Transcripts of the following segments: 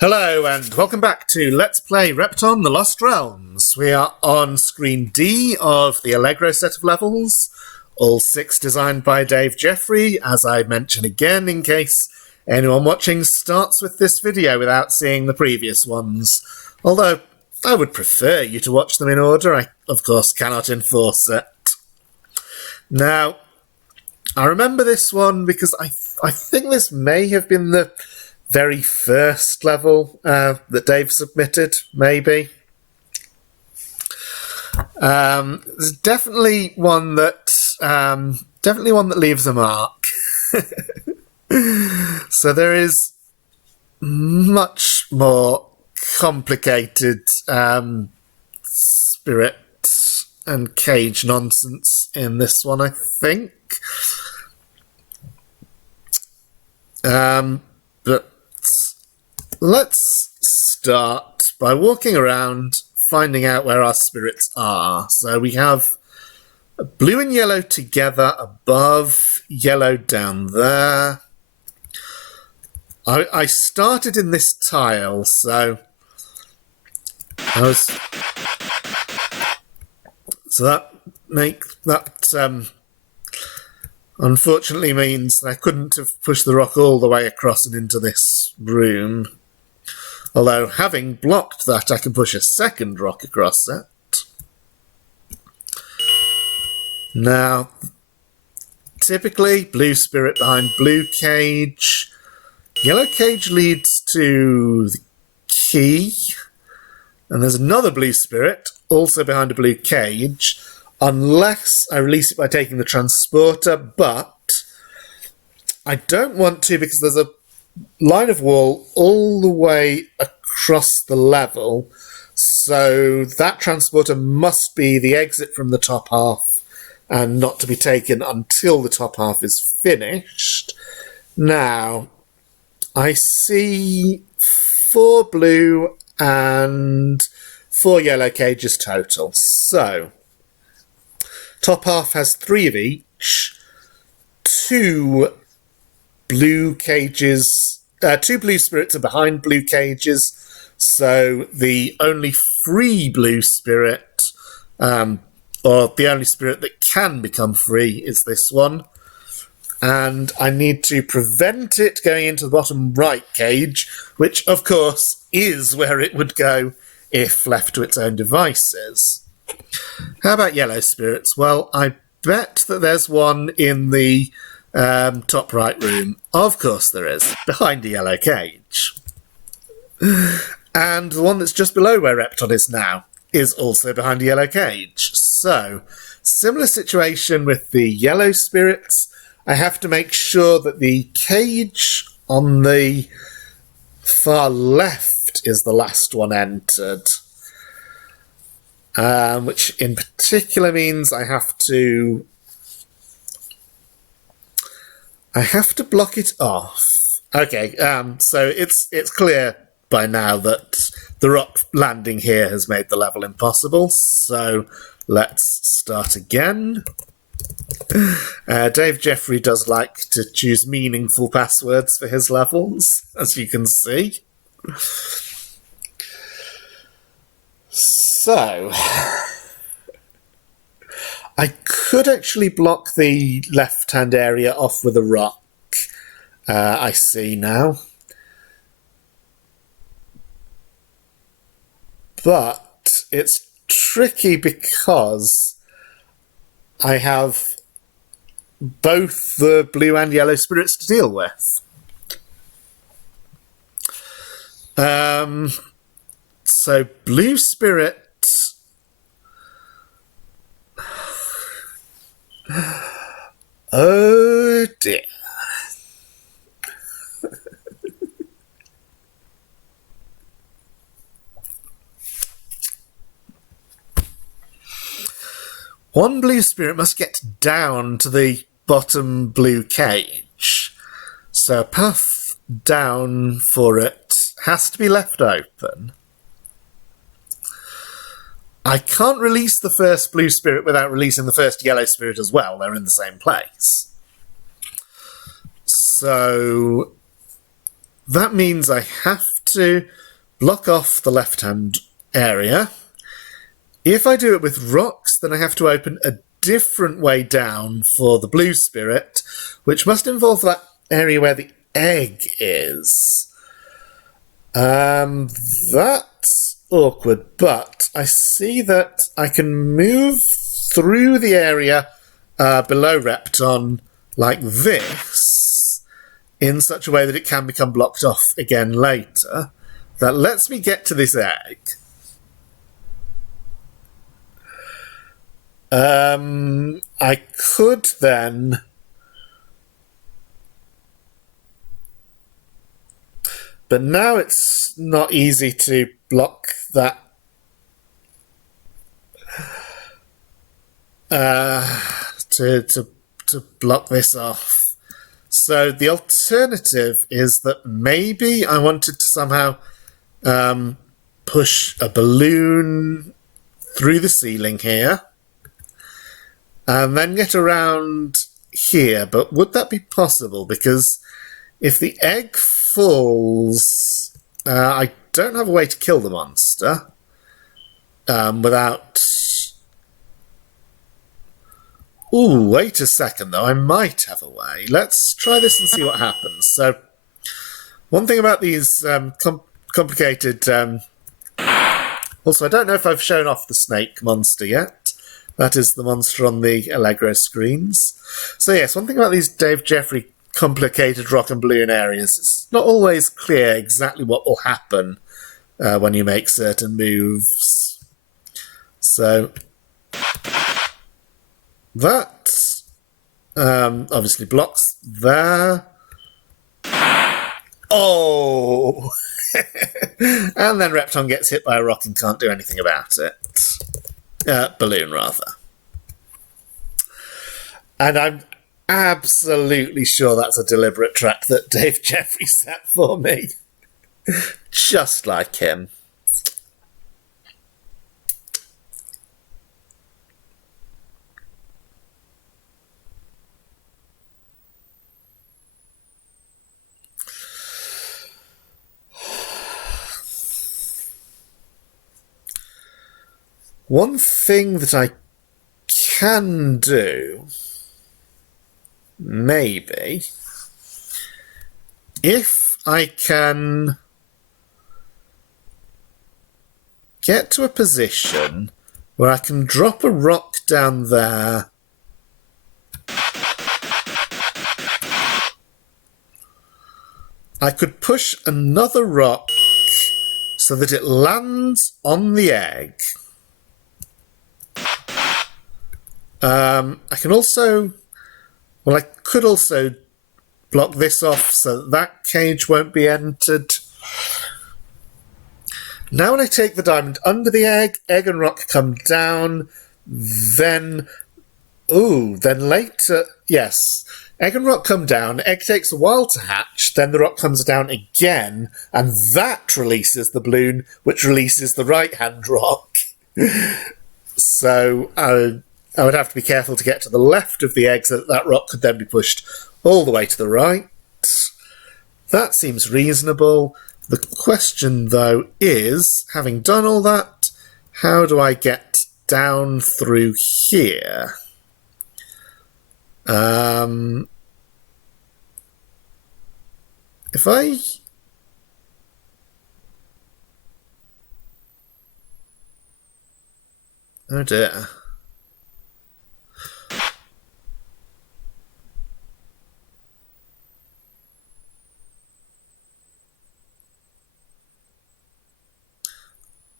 Hello and welcome back to Let's Play Repton The Lost Realms. We are on screen D of the Allegro set of levels, all 6 designed by Dave Jeffrey, as I mention again in case anyone watching starts with this video without seeing the previous ones. Although I would prefer you to watch them in order, I of course cannot enforce it. Now, I remember this one because I think this may have been the very first level that Dave submitted, maybe. It's definitely one that leaves a mark. So there is much more complicated spirit and cage nonsense in this one, I think. But let's start by walking around, finding out where our spirits are. So we have blue and yellow together above, yellow down there. I started in this tile, so that unfortunately means I couldn't have pushed the rock all the way across and into this room. Although, having blocked that, I can push a second rock across it. Now, typically, blue spirit behind blue cage. Yellow cage leads to the key. And there's another blue spirit, also behind a blue cage, unless I release it by taking the transporter, but I don't want to because there's a line of wall all the way across the level, so that transporter must be the exit from the top half and not to be taken until the top half is finished. Now, I see 4 blue and 4 yellow cages total, so top half has 3 of each, 2 blue cages, 2 blue spirits are behind blue cages, so the only free blue spirit, or the only spirit that can become free is this one. And I need to prevent it going into the bottom right cage, which of course is where it would go if left to its own devices. How about yellow spirits? Well, I bet that there's one in the top right room. Of course there is, behind the yellow cage. And the one that's just below where Repton is now is also behind a yellow cage. So, similar situation with the yellow spirits. I have to make sure that the cage on the far left is the last one entered. Which in particular means I have to block it off. Okay, so it's clear by now that the rock landing here has made the level impossible, so let's start again. Dave Jeffrey does like to choose meaningful passwords for his levels, as you can see. So, I could actually block the left-hand area off with a rock, I see now. But it's tricky because I have both the blue and yellow spirits to deal with. So blue spirit. Oh dear. One blue spirit must get down to the bottom blue cage, so a path down for it has to be left open. I can't release the first blue spirit without releasing the first yellow spirit as well. They're in the same place. So that means I have to block off the left-hand area. If I do it with rocks, then I have to open a different way down for the blue spirit, which must involve that area where the egg is. That's awkward, but I see that I can move through the area below Repton like this in such a way that it can become blocked off again later. That lets me get to this egg. I could then but now it's not easy to block that to block this off. So the alternative is that maybe I wanted to somehow push a balloon through the ceiling here and then get around here. But would that be possible? Because if the egg falls, I don't have a way to kill the monster without... Ooh, wait a second though, I might have a way. Let's try this and see what happens. So, one thing about these complicated... Also, I don't know if I've shown off the snake monster yet. That is the monster on the Allegro screens. So yes, one thing about these Dave Jeffrey complicated rock and balloon areas, it's not always clear exactly what will happen when you make certain moves. So... that obviously blocks there. Oh! And then Repton gets hit by a rock and can't do anything about it. Balloon, rather. And I'm absolutely sure that's a deliberate trap that Dave Jeffrey set for me. Just like him. One thing that I can do, maybe, if I can get to a position where I can drop a rock down there I could push another rock so that it lands on the egg. I can also, well, I could also block this off so that cage won't be entered. Now when I take the diamond under the egg, egg and rock come down, then later, yes, egg and rock come down, egg takes a while to hatch, then the rock comes down again, and that releases the balloon, which releases the right-hand rock. So I would have to be careful to get to the left of the egg so that that rock could then be pushed all the way to the right. That seems reasonable. The question, though, is, having done all that, how do I get down through here? If I... Oh dear.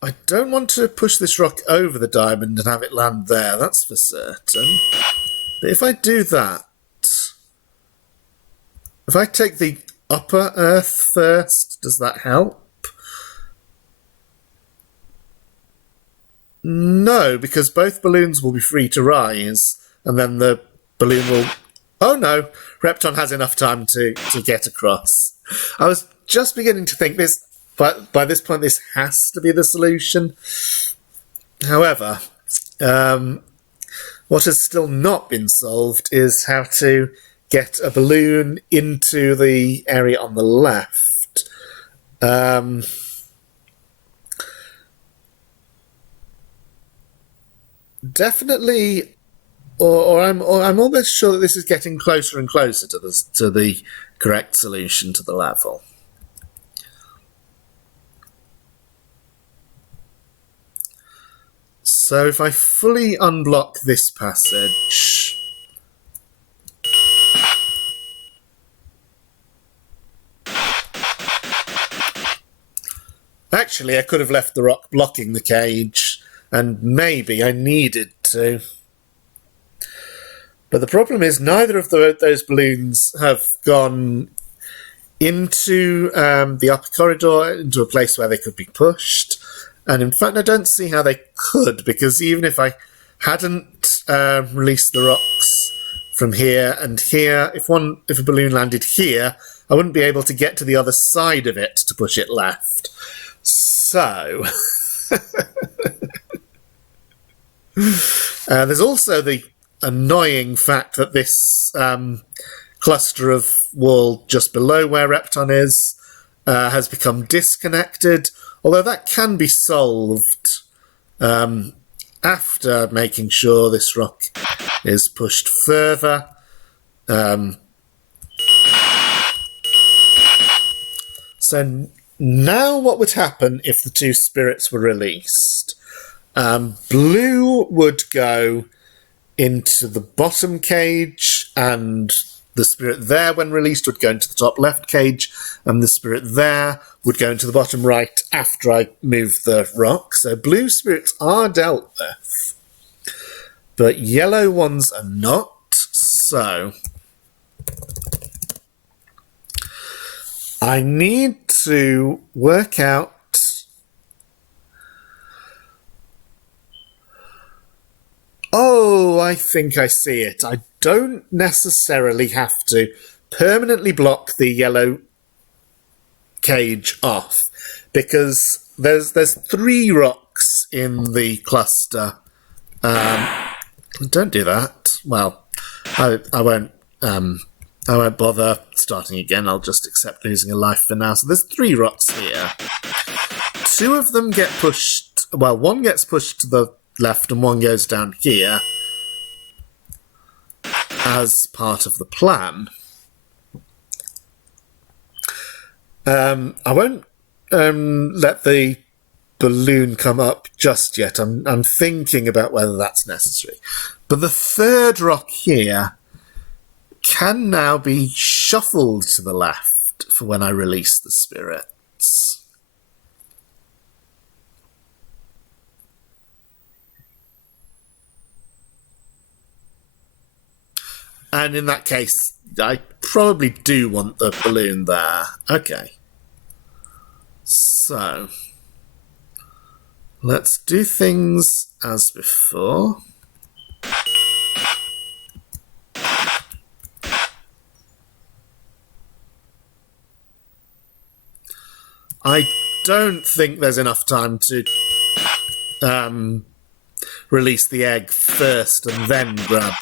I don't want to push this rock over the diamond and have it land there, that's for certain. But if I do that, if I take the upper earth first, does that help? No, because both balloons will be free to rise, and then the balloon will... Oh no, Repton has enough time to get across. I was just beginning to think this... But by this point, this has to be the solution. However, what has still not been solved is how to get a balloon into the area on the left. Definitely, or I'm almost sure that this is getting closer and closer to the correct solution to the level. So if I fully unblock this passage, actually I could have left the rock blocking the cage, and maybe I needed to. But the problem is neither of those balloons have gone into the upper corridor, into a place where they could be pushed. And in fact, I don't see how they could, because even if I hadn't released the rocks from here and here, if a balloon landed here, I wouldn't be able to get to the other side of it to push it left. So there's also the annoying fact that this cluster of wall just below where Repton is has become disconnected, although that can be solved after making sure this rock is pushed further. So now what would happen if the two spirits were released? Blue would go into the bottom cage, and the spirit there, when released, would go into the top left cage, and the spirit there would go into the bottom right after I move the rock. So blue spirits are dealt with, but yellow ones are not. So I need to work out I think I see it. I don't necessarily have to permanently block the yellow cage off, because there's 3 rocks in the cluster. Don't do that. Well, I won't bother starting again. I'll just accept losing a life for now. So there's 3 rocks here. 2 of them get pushed. Well, one gets pushed to the left and one goes down here as part of the plan. I won't let the balloon come up just yet. I'm thinking about whether that's necessary. But the 3rd rock here can now be shuffled to the left for when I release the spirits. And in that case, I probably do want the balloon there. Okay. So, let's do things as before. I don't think there's enough time to release the egg first and then grab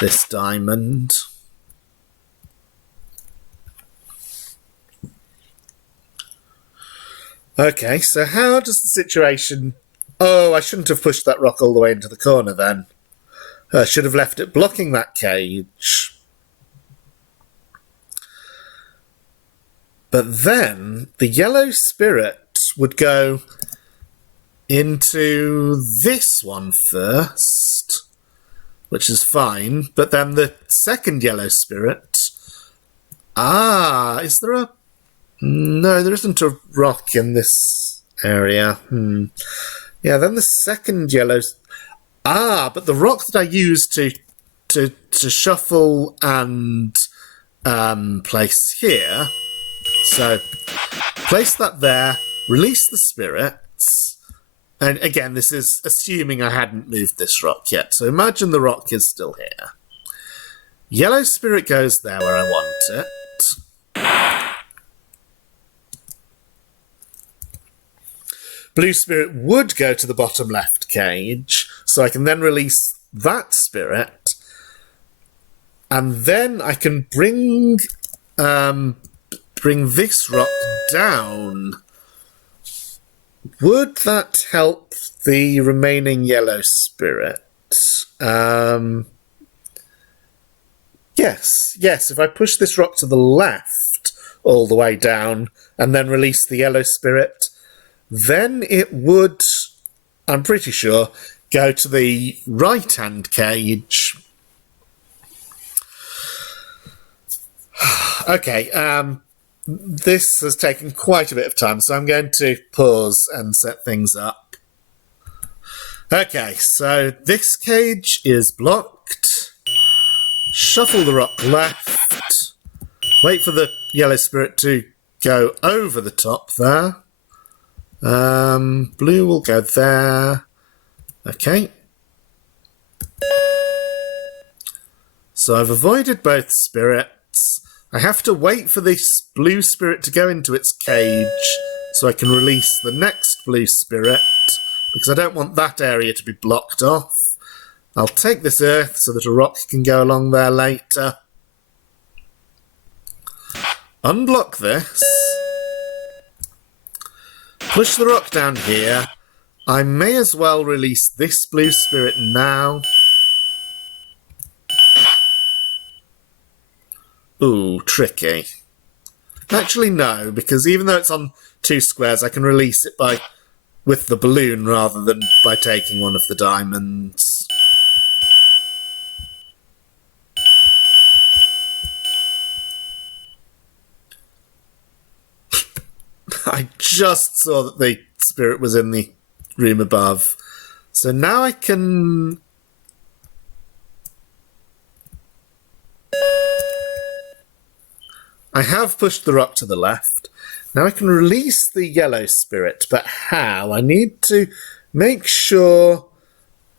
this diamond. Okay, so how does the situation... Oh, I shouldn't have pushed that rock all the way into the corner then. I should have left it blocking that cage. But then the yellow spirit would go into this one first, which is fine. But then the second yellow spirit... is there a... No, there isn't a rock in this area. Yeah, then the second yellow... but the rock that I used to shuffle and place here... So, place that there, release the spirits, and again, this is assuming I hadn't moved this rock yet, so imagine the rock is still here. Yellow spirit goes there where I want it. Blue spirit would go to the bottom left cage, so I can then release that spirit, and then I can bring... bring this rock down. Would that help the remaining yellow spirit? Yes, if I push this rock to the left all the way down and then release the yellow spirit, then it would, I'm pretty sure, go to the right-hand cage. Okay, this has taken quite a bit of time, so I'm going to pause and set things up. Okay, so this cage is blocked. Shuffle the rock left. Wait for the yellow spirit to go over the top there. Blue will go there. Okay. So I've avoided both spirits. I have to wait for this blue spirit to go into its cage so I can release the next blue spirit, because I don't want that area to be blocked off. I'll take this earth so that a rock can go along there later. Unblock this. Push the rock down here. I may as well release this blue spirit now. Ooh, tricky. Actually, no, because even though it's on 2 squares, I can release it with the balloon rather than by taking one of the diamonds. I just saw that the spirit was in the room above. So now I can... I have pushed the rock to the left. Now I can release the yellow spirit, but how? I need to make sure...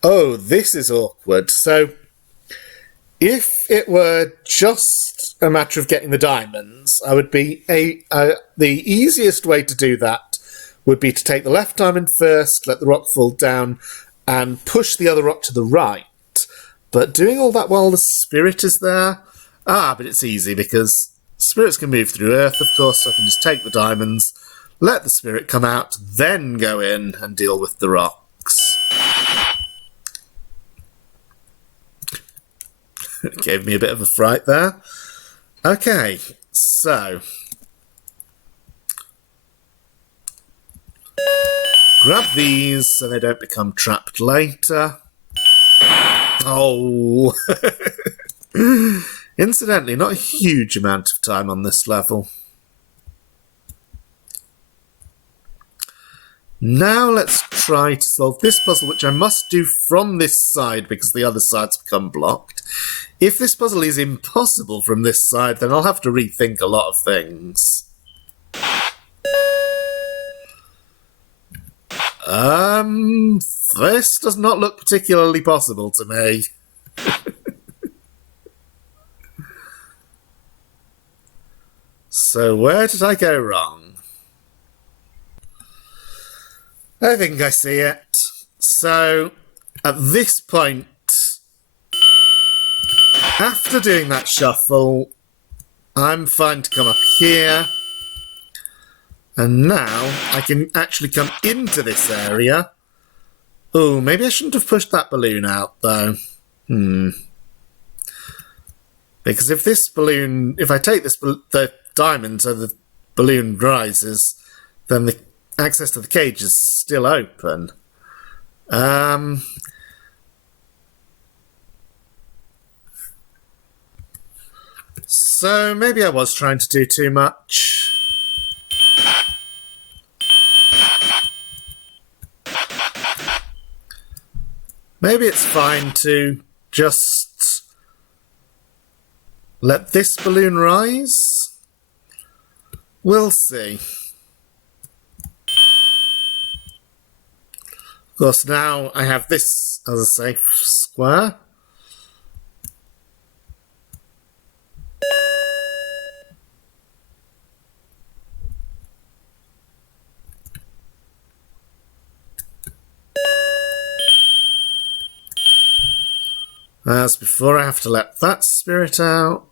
Oh, this is awkward. So if it were just a matter of getting the diamonds, I would be the easiest way to do that would be to take the left diamond first, let the rock fall down, and push the other rock to the right. But doing all that while the spirit is there? But it's easy because spirits can move through earth, of course, so I can just take the diamonds, let the spirit come out, then go in and deal with the rocks. It gave me a bit of a fright there. Okay, so grab these so they don't become trapped later. Oh! Incidentally, not a huge amount of time on this level. Now let's try to solve this puzzle, which I must do from this side because the other side's become blocked. If this puzzle is impossible from this side, then I'll have to rethink a lot of things. This does not look particularly possible to me. So where did I go wrong? I think I see it. So at this point, after doing that shuffle, I'm fine to come up here. And now I can actually come into this area. Oh, maybe I shouldn't have pushed that balloon out, though. Because if this balloon... If I take the diamond so the balloon rises, then the access to the cage is still open. So maybe I was trying to do too much. Maybe it's fine to just let this balloon rise. We'll see. Of course, now I have this as a safe square. As before, I have to let that spirit out.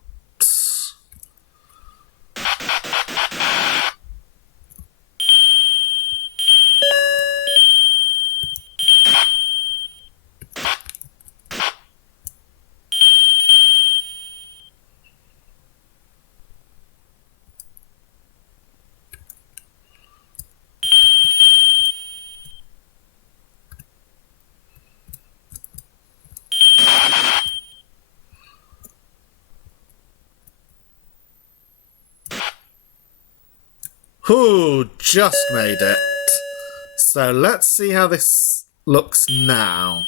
Ooh, just made it. So let's see how this looks now.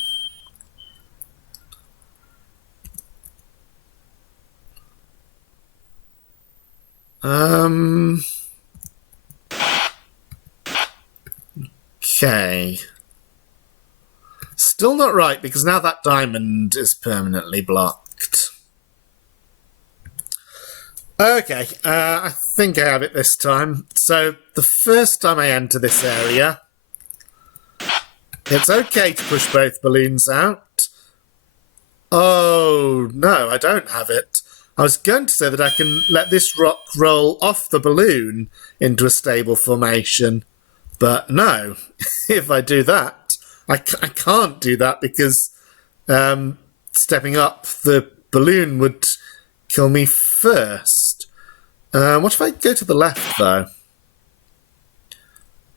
Okay. Still not right, because now that diamond is permanently blocked. Okay, I think I have it this time. So, the first time I enter this area, it's okay to push both balloons out. Oh, no, I don't have it. I was going to say that I can let this rock roll off the balloon into a stable formation. But no, if I do that, I can't do that because stepping up the balloon would kill me first. What if I go to the left, though?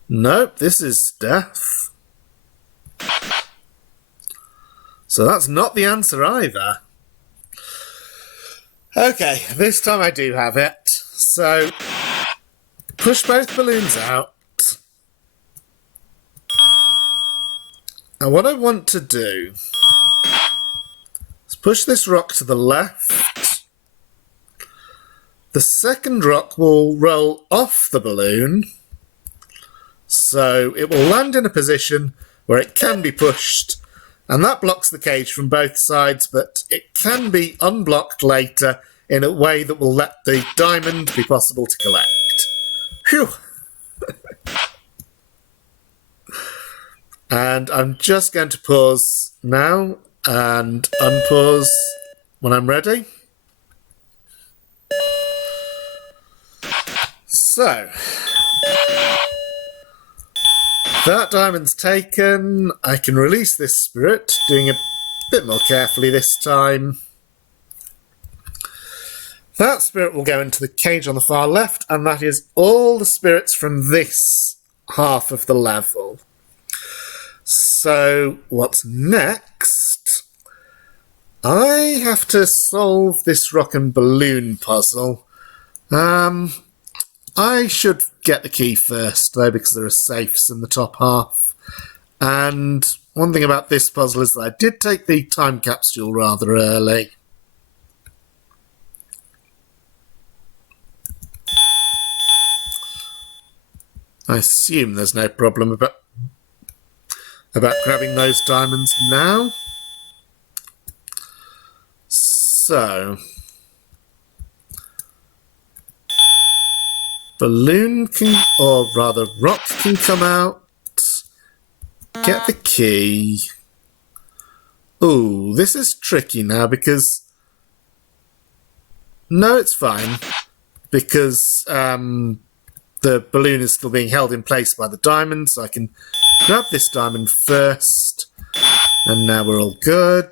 Nope, this is death. So that's not the answer either. Okay, this time I do have it. So, push both balloons out. And what I want to do is push this rock to the left. The second rock will roll off the balloon. So it will land in a position where it can be pushed. And that blocks the cage from both sides, but it can be unblocked later in a way that will let the diamond be possible to collect. Phew! And I'm just going to pause now and unpause when I'm ready. So, that diamond's taken. I can release this spirit, doing a bit more carefully this time. That spirit will go into the cage on the far left, and that is all the spirits from this half of the level. So, what's next? I have to solve this rock and balloon puzzle. I should get the key first, though, because there are safes in the top half. And one thing about this puzzle is that I did take the time capsule rather early. I assume there's no problem about grabbing those diamonds now. So, balloon can, or rather rock can come out. Get the key. Ooh, this is tricky now because... No, it's fine. Because the balloon is still being held in place by the diamond, so I can grab this diamond first. And now we're all good.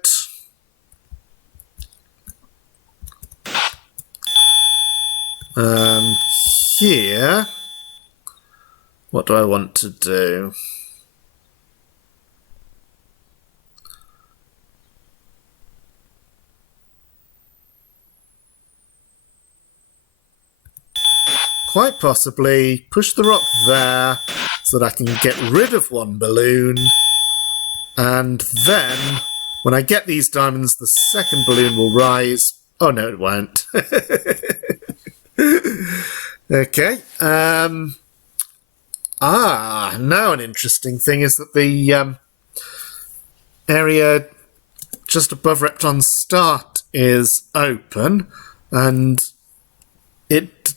Here, what do I want to do? Quite possibly push the rock there so that I can get rid of one balloon, and then when I get these diamonds the second balloon will rise. Oh no, it won't. Okay. Now an interesting thing is that the area just above Repton's start is open, and it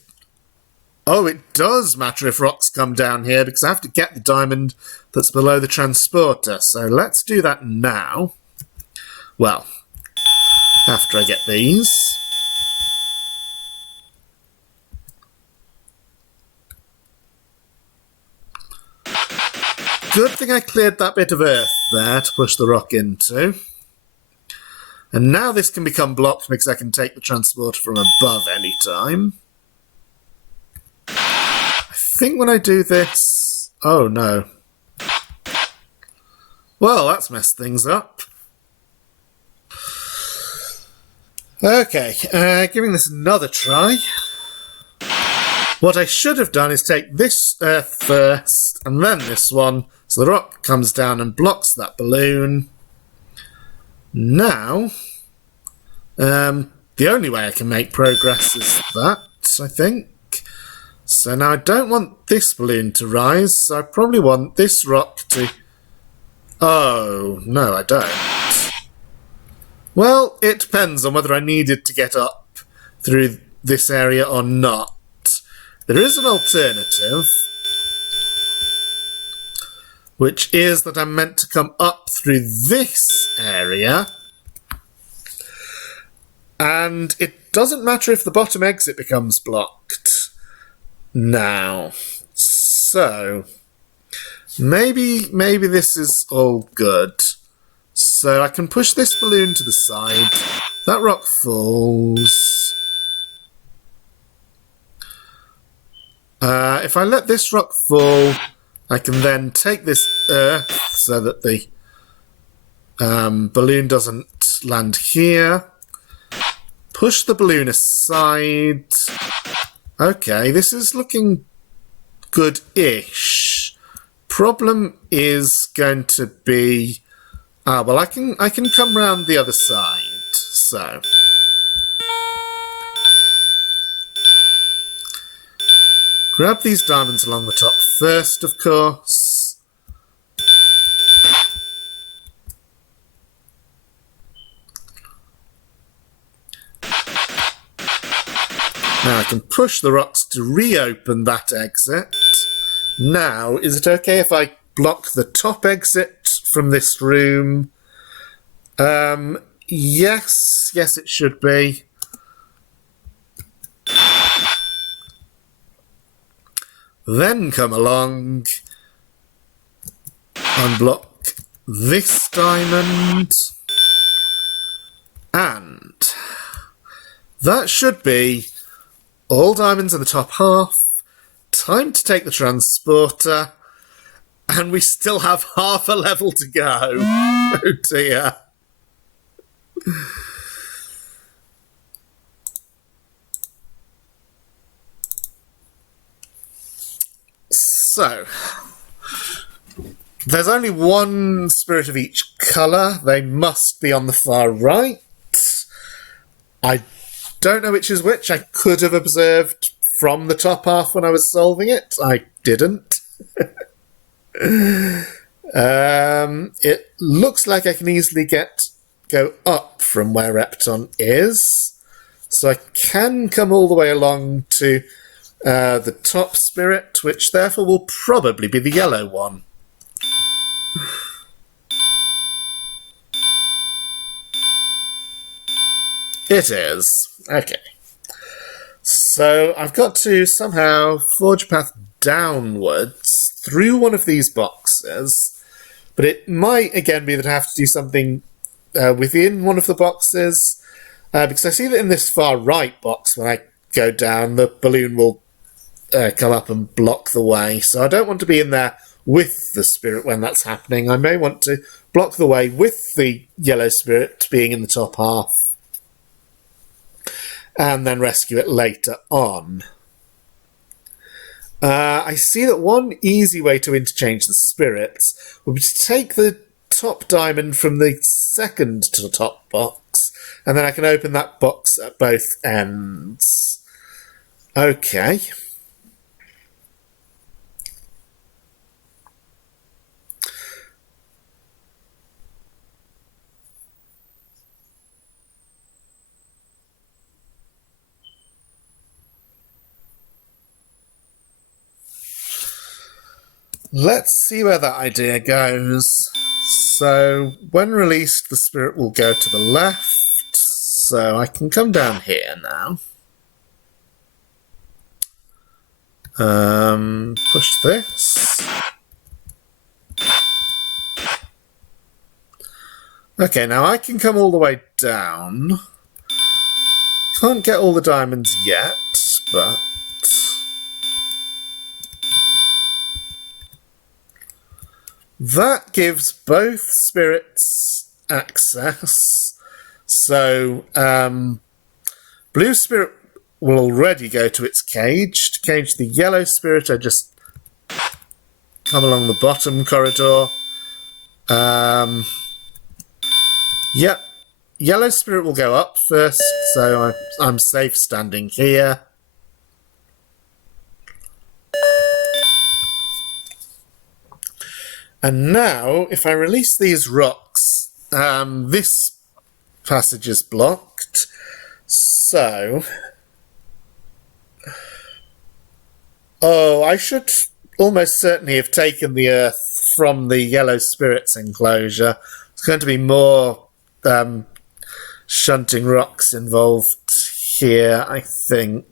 does matter if rocks come down here because I have to get the diamond that's below the transporter. So let's do that now. Well, after I get these. Good thing I cleared that bit of earth there to push the rock into. And now this can become blocked because I can take the transporter from above any time. I think when I do this... Oh no. Well, that's messed things up. Okay, giving this another try. What I should have done is take this earth first and then this one, so the rock comes down and blocks that balloon. Now, the only way I can make progress is that, I think. So now I don't want this balloon to rise, so I probably want this rock to... Oh, no, I don't. Well, it depends on whether I needed to get up through this area or not. There is an alternative, which is that I'm meant to come up through this area, and it doesn't matter if the bottom exit becomes blocked now. So maybe this is all good. So I can push this balloon to the side. That rock falls. If I let this rock fall, I can then take this earth so that the balloon doesn't land here. Push the balloon aside. Okay, this is looking good-ish. Problem is going to be... well, I can come round the other side, so... Grab these diamonds along the top first, of course. Now I can push the rocks to reopen that exit. Now, is it okay if I block the top exit from this room? Yes, it should be. Then come along, unblock this diamond, and that should be all diamonds in the top half. Time to take the transporter, and we still have half a level to go. Oh dear. So, there's only one spirit of each colour. They must be on the far right. I don't know which is which. I could have observed from the top half when I was solving it. I didn't. It looks like I can easily go up from where Repton is. So I can come all the way along to the top spirit, which therefore will probably be the yellow one. It is. Okay. So I've got to somehow forge a path downwards through one of these boxes, but it might again be that I have to do something within one of the boxes, because I see that in this far right box, when I go down, the balloon will come up and block the way. So I don't want to be in there with the spirit when that's happening. I may want to block the way with the yellow spirit being in the top half, and then rescue it later on. I see that one easy way to interchange the spirits would be to take the top diamond from the second to the top box, and then I can open that box at both ends. Okay. Let's see where that idea goes. So, when released, the spirit will go to the left. So I can come down here now. Push this. Okay, now I can come all the way down. Can't get all the diamonds yet, but... that gives both spirits access. So, blue spirit will already go to its cage. To cage the yellow spirit, I just come along the bottom corridor. Yep, yellow spirit will go up first, so I'm safe standing here. And now, if I release these rocks, this passage is blocked. So, I should almost certainly have taken the earth from the yellow spirit's enclosure. There's going to be more shunting rocks involved here, I think.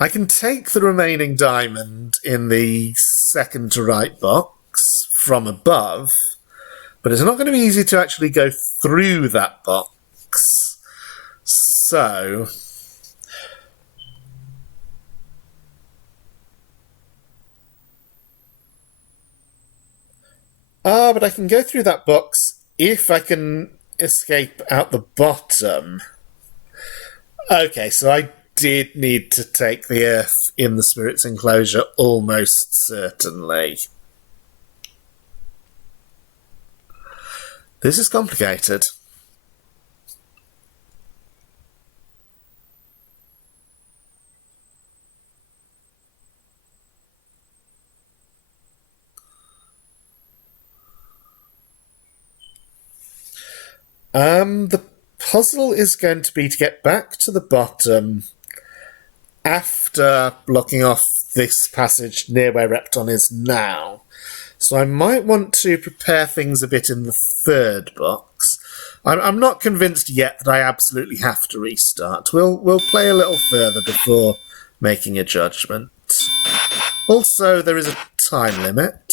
I can take the remaining diamond in the second to right box from above, but it's not going to be easy to actually go through that box. So, but I can go through that box if I can escape out the bottom. Okay, so I did need to take the earth in the spirit's enclosure, almost certainly. This is complicated. The puzzle is going to be to get back to the bottom after blocking off this passage near where Repton is now. So I might want to prepare things a bit in the third box. I'm not convinced yet that I absolutely have to restart. We'll play a little further before making a judgment. Also, there is a time limit.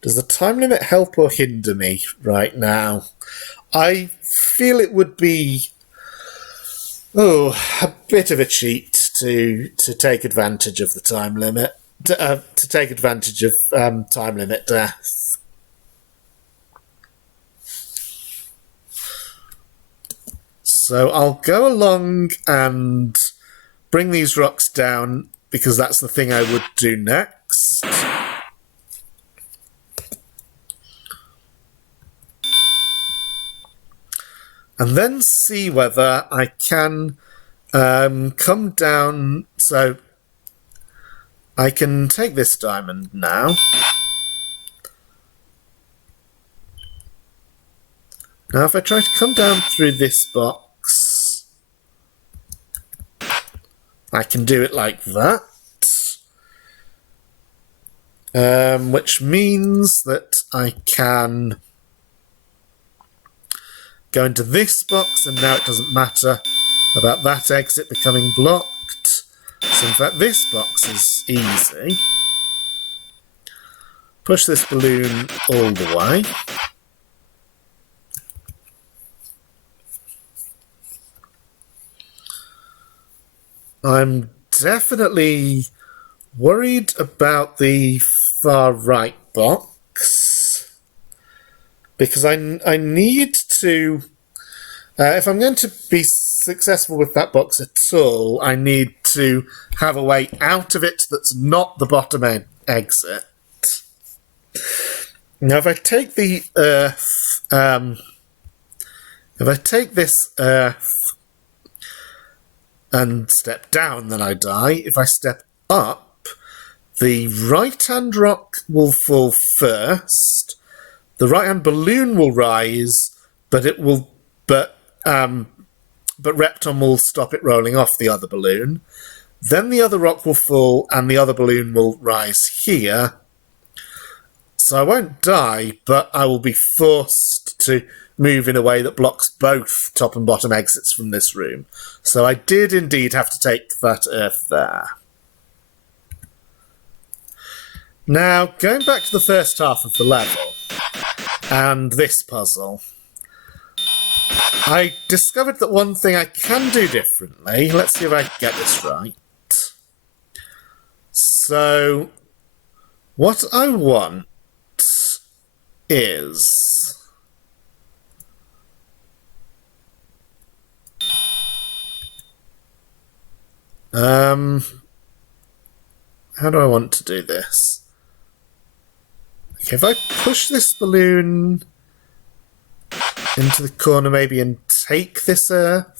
Does the time limit help or hinder me right now? I feel it would be a bit of a cheat to take advantage of the time limit. To take advantage of time limit death. So I'll go along and bring these rocks down because that's the thing I would do next. And then see whether I can come down. So I can take this diamond now. Now if I try to come down through this box, I can do it like that. Which means that I can go into this box, and now it doesn't matter about that exit becoming blocked. So in fact this box is easy. Push this balloon all the way. I'm definitely worried about the far right box because I need to, if I'm going to be successful with that box at all, I need to have a way out of it that's not the bottom exit. Now if I take the earth, if I take this earth and step down, then I die. If I step up, the right-hand rock will fall first. The right-hand balloon will rise, but Repton will stop it rolling off the other balloon. Then the other rock will fall, and the other balloon will rise here. So I won't die, but I will be forced to move in a way that blocks both top and bottom exits from this room. So I did indeed have to take that earth there. Now, going back to the first half of the level, and this puzzle, I discovered that one thing I can do differently. Let's see if I get this right. So what I want is how do I want to do this? Okay, if I push this balloon into the corner maybe and take this earth.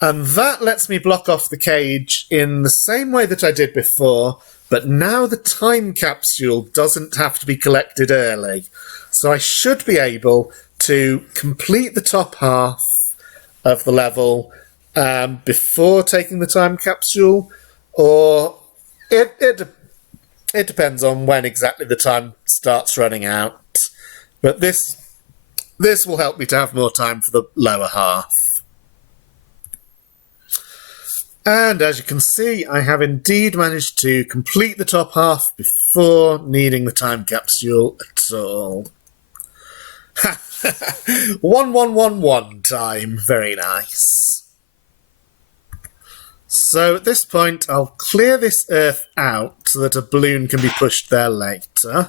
And that lets me block off the cage in the same way that I did before, but now the time capsule doesn't have to be collected early. So I should be able to complete the top half of the level before taking the time capsule, or it depends on when exactly the time starts running out. But this will help me to have more time for the lower half. And as you can see, I have indeed managed to complete the top half before needing the time capsule at all. 1111 time, very nice. So at this point, I'll clear this earth out so that a balloon can be pushed there later.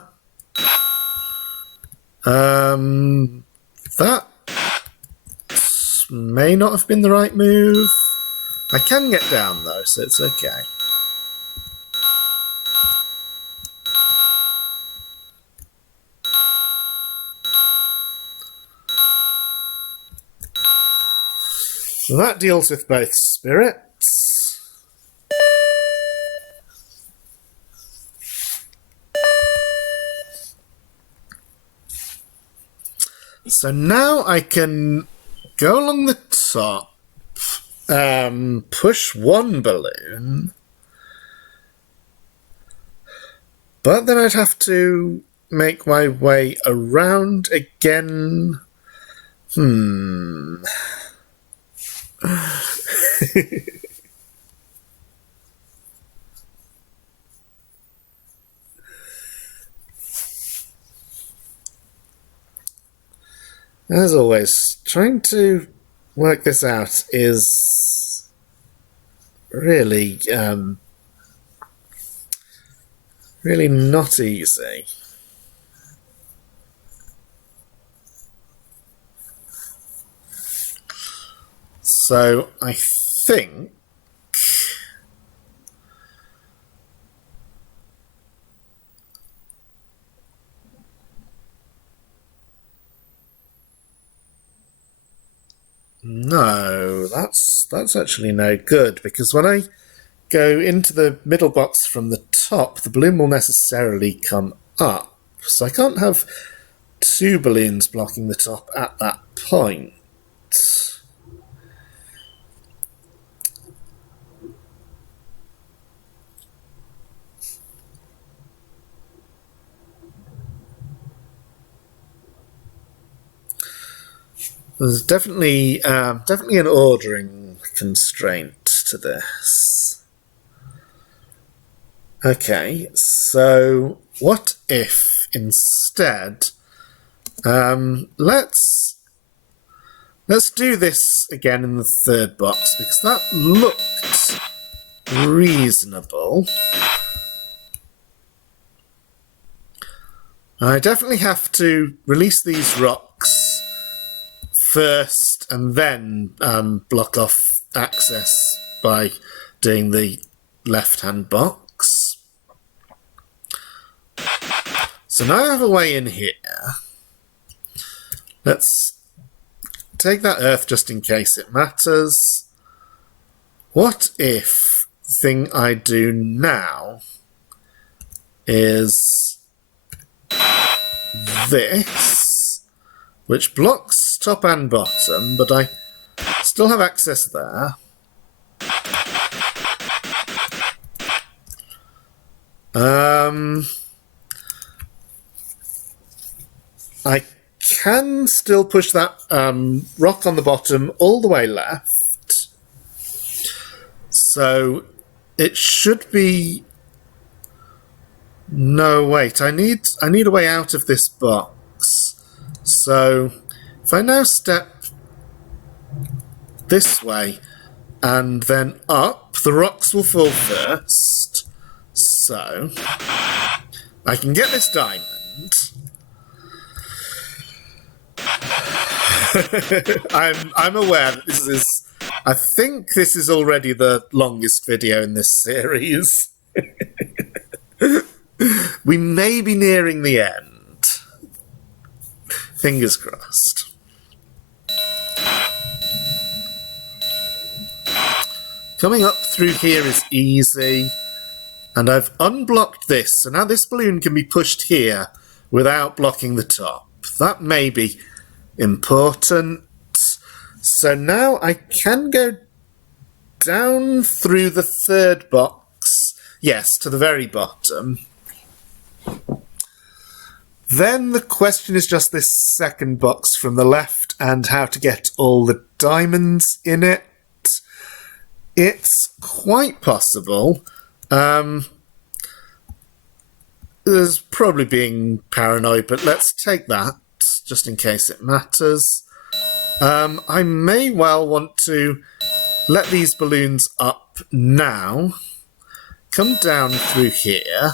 That may not have been the right move. I can get down though, so it's okay. So that deals with both spirits. So now I can go along the top, push one balloon, but then I'd have to make my way around again. As always, trying to work this out is really, really not easy. So I think no, that's actually no good, because when I go into the middle box from the top, the balloon will necessarily come up. So I can't have two balloons blocking the top at that point. There's definitely an ordering constraint to this. Okay, so what if instead let's do this again in the third box, because that looked reasonable. I definitely have to release these rocks first and then block off access by doing the left-hand box. So now I have a way in here. Let's take that earth just in case it matters. What if the thing I do now is this, which blocks top and bottom, but I still have access there. I can still push that rock on the bottom all the way left. So it should be... No, wait, I need a way out of this box. So if I now step this way and then up, the rocks will fall first. So I can get this diamond. I'm aware that this is... I think this is already the longest video in this series. We may be nearing the end. Fingers crossed. Coming up through here is easy. And I've unblocked this, so now this balloon can be pushed here without blocking the top. That may be important. So now I can go down through the third box. Yes, to the very bottom. Then the question is just this second box from the left and how to get all the diamonds in it. It's quite possible. There's probably being paranoid, but let's take that just in case it matters. I may well want to let these balloons up now. Come down through here.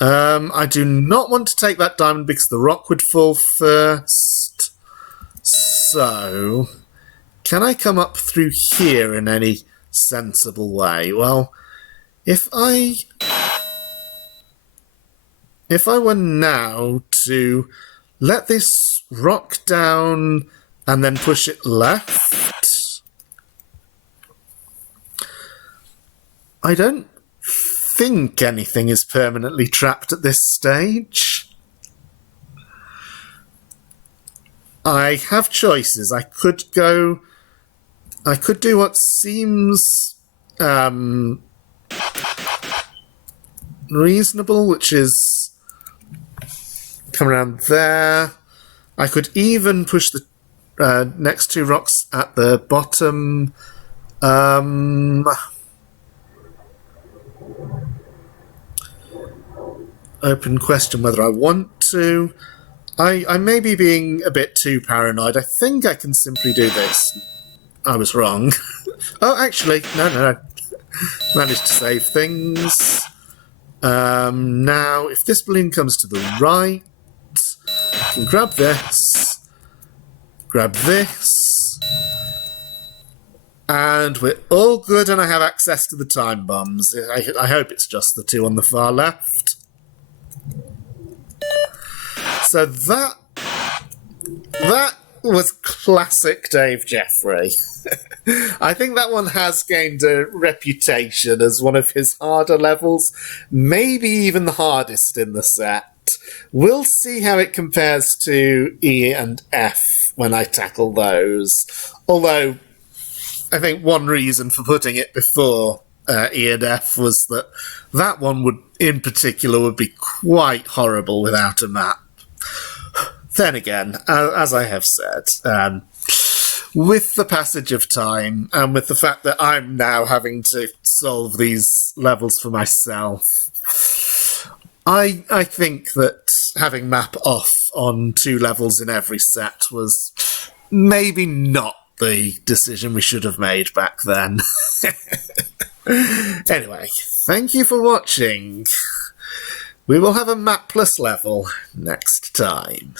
I do not want to take that diamond because the rock would fall first. So, can I come up through here in any sensible way? Well, if I were now to let this rock down and then push it left, I don't think anything is permanently trapped at this stage. I have choices. I could do what seems reasonable, which is come around there. I could even push the next two rocks at the bottom. Open question whether I want to. I may be being a bit too paranoid. I think I can simply do this. I was wrong. Oh, actually, no. Managed to save things. Now, if this balloon comes to the right, I can grab this, and we're all good, and I have access to the time bombs. I hope it's just the two on the far left. So that was classic Dave Jeffrey. I think that one has gained a reputation as one of his harder levels, maybe even the hardest in the set. We'll see how it compares to E and F when I tackle those. Although, I think one reason for putting it before E and F was that one would, in particular, would be quite horrible without a map. Then again, as I have said, with the passage of time and with the fact that I'm now having to solve these levels for myself, I think that having map off on 2 levels in every set was maybe not the decision we should have made back then. Anyway, thank you for watching. We will have a mapless level next time.